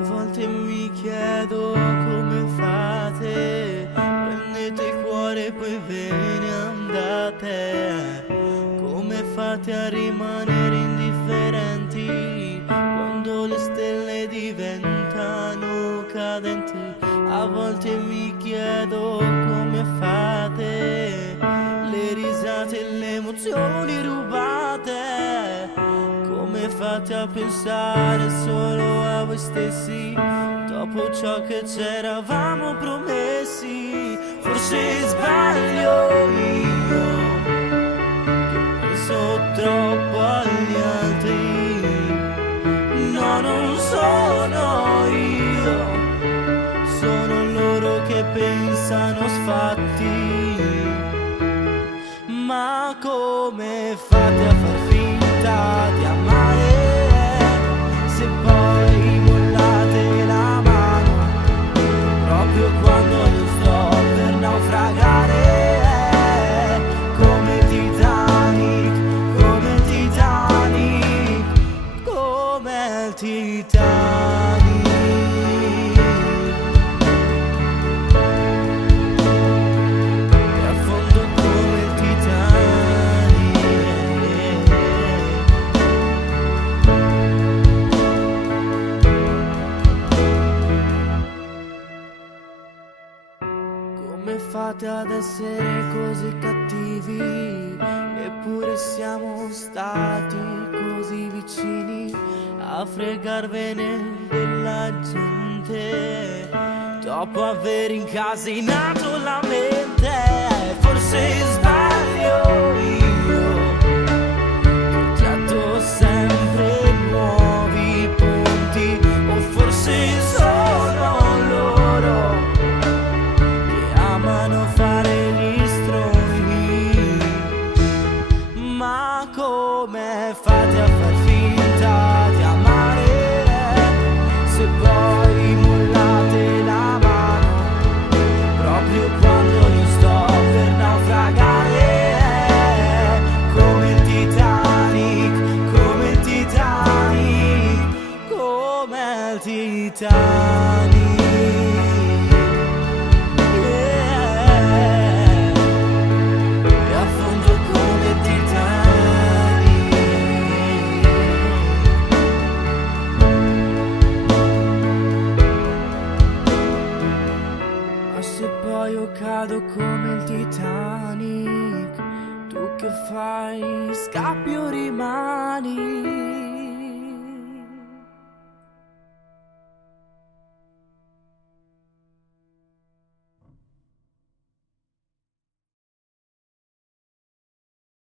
volte mi chiedo come fate, prendete il cuore e poi ve ne andate. Come fate a rimanere indifferenti quando le stelle diventano cadenti? A volte mi chiedo come fate, le risate e le emozioni rubate. Come fate a pensare solo a voi stessi dopo ciò che c'eravamo promessi? Forse sbaglio io, che penso troppo agli altri. No, non sono io, sono loro che pensano sfatti. Ma come fate a far finta di amare se poi mollate la mano proprio quando io sto per naufragare? Come il Titanic, come il Titanic, come il Titanic. Come fate ad essere così cattivi, eppure siamo stati così vicini a fregarvene della gente dopo aver incasinato la mente? Forse sbaglio io, che tratto sempre nuovi punti, o forse sono loro che amano fare gli stroni. Ma come fate a far finta di amare se poi mollate la mano proprio quando io sto per naufragare? Come il Titanic, come il Titanic, come il Titanic. Se poi io cado come il Titanic, tu che fai? Scappi o rimani?